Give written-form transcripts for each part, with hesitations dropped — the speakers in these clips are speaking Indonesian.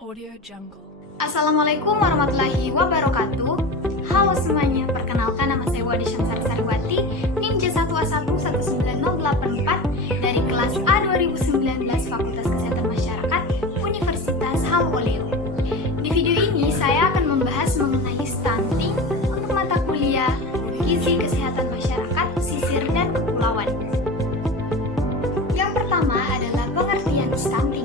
Audio Jungle. Assalamualaikum warahmatullahi wabarakatuh. Halo semuanya, perkenalkan nama saya Wadi Syamsari Sariwati, NIM J1A1 19084 dari kelas A 2019 Fakultas Kesehatan Masyarakat Universitas Haloleo. Di video ini saya akan membahas mengenai stunting untuk mata kuliah Gizi Kesehatan Masyarakat Pesisir dan Kepulauan. Yang pertama adalah pengertian stunting.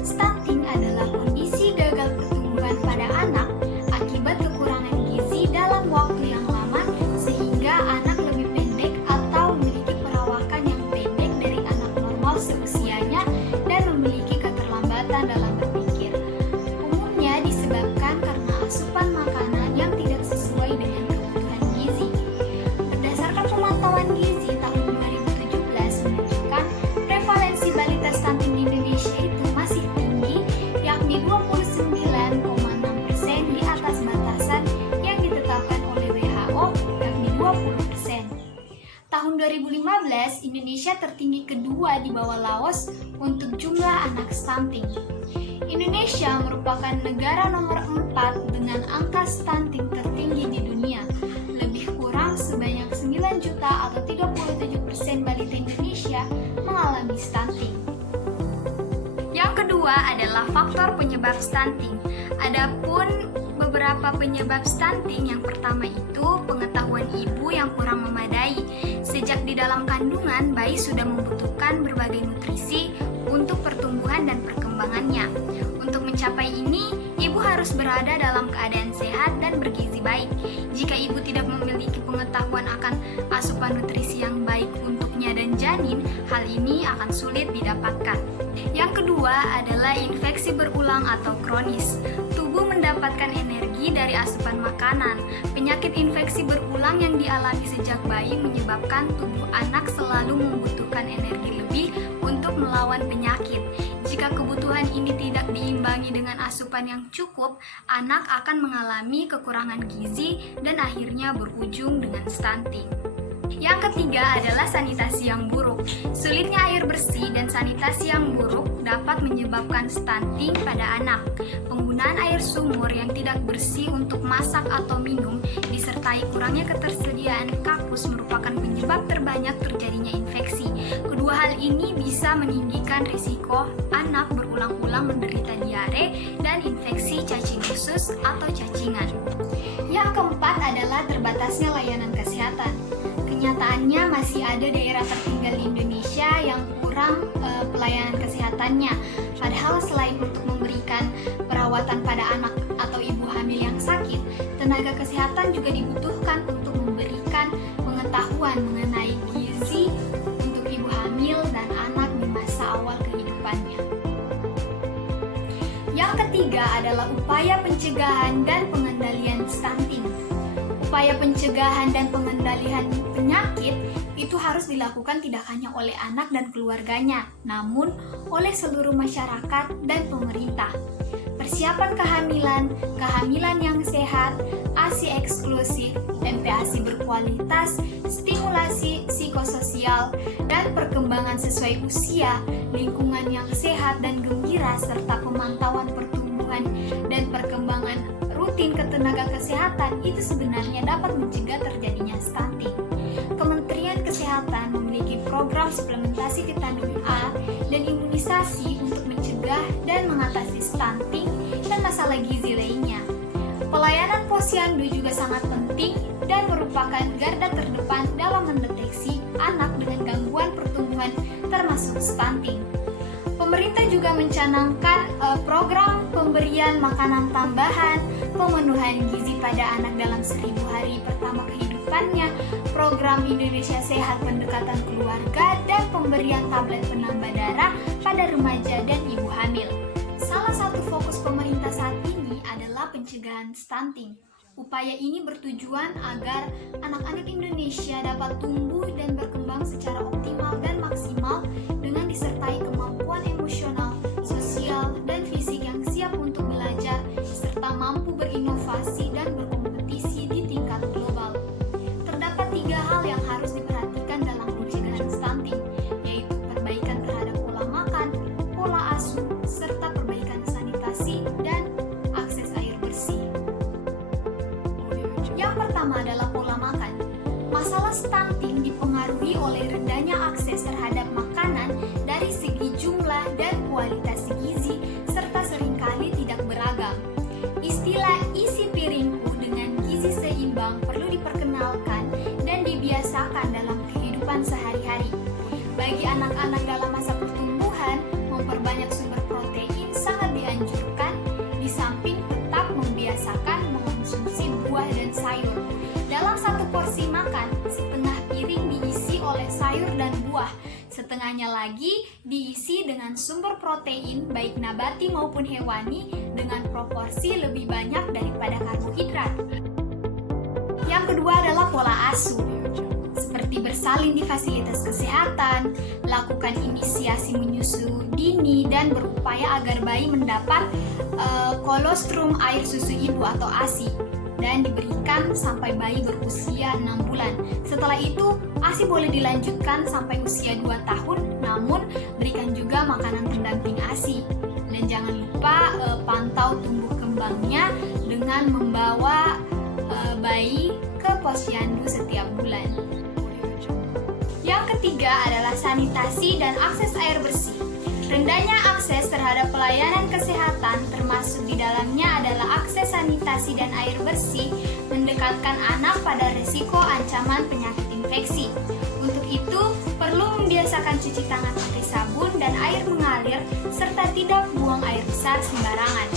Stunting adalah kondisi gagal pertumbuhan pada anak akibat kekurangan gizi dalam waktu yang lama sehingga anak lebih pendek atau memiliki perawakan yang pendek dari anak normal seusianya dan memiliki keterlambatan dalam berpikir. Umumnya disebabkan karena asupan makanan yang tidak sesuai dengan kebutuhan gizi. Berdasarkan pemantauan gizi tahun 2017 menunjukkan prevalensi balita stunting di Indonesia itu masih tinggi, yakni 29,6% di atas batasan yang ditetapkan oleh WHO, yakni 20%. Tahun 2015, Indonesia tertinggi kedua di bawah Laos untuk jumlah anak stunting. Indonesia merupakan negara nomor 4 dengan angka stunting tertinggi di dunia. Lebih kurang sebanyak 9 juta atau 37% balita Indonesia mengalami stunting. Yang kedua adalah faktor penyebab stunting. Adapun beberapa penyebab stunting, yang pertama itu pengetahuan ibu yang kurang memadai. Sejak di dalam kandungan, bayi sudah membutuhkan berbagai nutrisi untuk pertumbuhan dan perkembangannya. Untuk mencapai ini, ibu harus berada dalam keadaan sehat dan bergizi baik. Jika ibu tidak memiliki pengetahuan akan asupan nutrisi yang baik untuknya dan janin, hal ini akan sulit didapatkan. Yang kedua adalah infeksi berulang atau kronis. Tubuh mendapatkan energi dari asupan makanan. Penyakit infeksi berulang yang dialami sejak bayi menyebabkan tubuh anak selalu membutuhkan energi lebih untuk melawan penyakit. Jika kebutuhan ini tidak diimbangi dengan asupan yang cukup, anak akan mengalami kekurangan gizi dan akhirnya berujung dengan stunting. Yang ketiga adalah sanitasi yang buruk. Sulitnya air bersih dan sanitasi yang buruk dapat menyebabkan stunting pada anak. Penggunaan air sumur yang tidak bersih untuk masak atau minum disertai kurangnya ketersediaan kakus merupakan penyebab terbanyak terjadinya infeksi. Kedua hal ini bisa meninggikan risiko anak berulang-ulang menderita diare dan infeksi cacing usus atau cacingan. Yang keempat adalah terbatasnya layanan kesehatan. Kenyataannya masih ada daerah tertinggal di Indonesia yang kurang pelayanan kesehatannya. Padahal selain untuk memberikan perawatan pada anak atau ibu hamil yang sakit, tenaga kesehatan juga dibutuhkan untuk memberikan pengetahuan mengenai gizi untuk ibu hamil dan anak di masa awal kehidupannya. Yang ketiga adalah upaya pencegahan dan pengendalian stunting. Upaya pencegahan dan pengendalian penyakit itu harus dilakukan tidak hanya oleh anak dan keluarganya, namun oleh seluruh masyarakat dan pemerintah. Persiapan kehamilan yang sehat, ASI eksklusif, MPASI berkualitas, stimulasi psikososial, dan perkembangan sesuai usia, lingkungan yang sehat dan gembira, serta pemantauan pertumbuhan dan perkembangan rutin ketenaga kesehatan itu sebenarnya dapat mencegah terjadinya stunting. Kementerian Kesehatan memiliki program suplementasi vitamin A dan imunisasi untuk mencegah dan mengatasi stunting dan masalah gizi lainnya. Pelayanan posyandu juga sangat penting dan merupakan garda terdepan dalam mendeteksi anak dengan gangguan pertumbuhan termasuk stunting. Pemerintah juga mencanangkan program pemberian makanan tambahan, pemenuhan gizi pada anak dalam 1000 hari pertama kehidupannya, program Indonesia Sehat pendekatan keluarga, dan pemberian tablet penambah darah pada remaja dan ibu hamil. Salah satu fokus pemerintah saat ini adalah pencegahan stunting. Upaya ini bertujuan agar anak-anak Indonesia dapat tumbuh dan berkembang secara optimal dan maksimal dengan disertai kemampuan emosional, sosial, dan fisik yang siap untuk belajar serta mampu berinovasi dan berkompetisi di tingkat global. Terdapat 3 hal yang harus diperhatikan dalam pencegahan stunting, yaitu perbaikan terhadap pola makan, pola asuh, serta perbaikan sanitasi dan anak-anak dalam masa pertumbuhan, memperbanyak sumber protein sangat dianjurkan, di samping tetap membiasakan mengonsumsi buah dan sayur. Dalam satu porsi makan, setengah piring diisi oleh sayur dan buah, setengahnya lagi diisi dengan sumber protein baik nabati maupun hewani dengan proporsi lebih banyak daripada karbohidrat. Yang kedua adalah pola asuh, seperti bersalin di fasilitas kesehatan, lakukan inisiasi menyusu dini, dan berupaya agar bayi mendapat kolostrum air susu ibu atau ASI dan diberikan sampai bayi berusia 6 bulan. Setelah itu, ASI boleh dilanjutkan sampai usia 2 tahun, namun berikan juga makanan pendamping ASI. Dan jangan lupa pantau tumbuh kembangnya dengan membawa bayi ke posyandu setiap bulan. Yang ketiga adalah sanitasi dan akses air bersih. Rendahnya akses terhadap pelayanan kesehatan, termasuk di dalamnya adalah akses sanitasi dan air bersih, mendekatkan anak pada risiko ancaman penyakit infeksi. Untuk itu, perlu membiasakan cuci tangan pakai sabun dan air mengalir, serta tidak buang air besar sembarangan.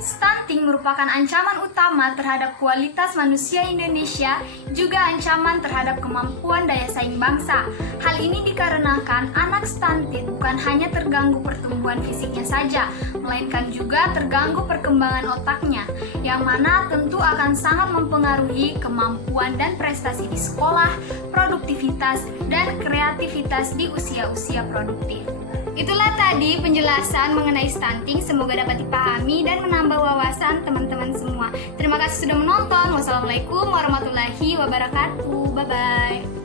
Stunting merupakan ancaman utama terhadap kualitas manusia Indonesia, juga ancaman terhadap kemampuan daya saing bangsa. Hal ini dikarenakan anak stunted bukan hanya terganggu pertumbuhan fisiknya saja, melainkan juga terganggu perkembangan otaknya, yang mana tentu akan sangat mempengaruhi kemampuan dan prestasi di sekolah, produktivitas, dan kreativitas di usia-usia produktif. Itulah tadi penjelasan mengenai stunting, semoga dapat dipahami dan menambah wawasan teman-teman semua. Terima kasih sudah menonton. Wassalamualaikum warahmatullahi wabarakatuh. Bye-bye.